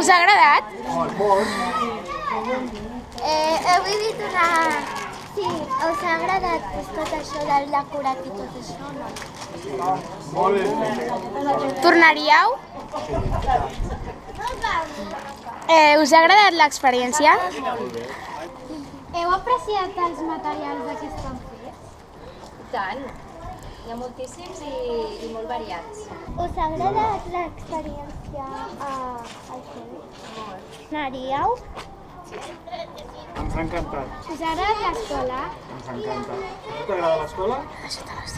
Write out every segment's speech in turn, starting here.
Us ha agradat? Heu vivit una... Sí, us ha agradat tot això del decorat i tot això, no? Tornaríeu? Us ha agradat l'experiència? Heu apreciat els materials que estan fets? I tant. Hi ha moltíssims i molt variats. Us ha agradat l'experiència al cine? Anaríeu? Ens ha encantat. Us ha agradat l'escola? Ens encanta. A tu t'agrada l'escola?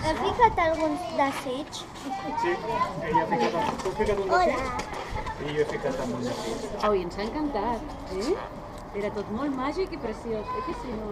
Heu ficat alguns desig? Sí. Ella ha ficat, tu has ficat un desig? I jo he ficat també un desig. Ai, ens ha encantat, eh? Era tot molt màgic i preciós, eh que sí, no?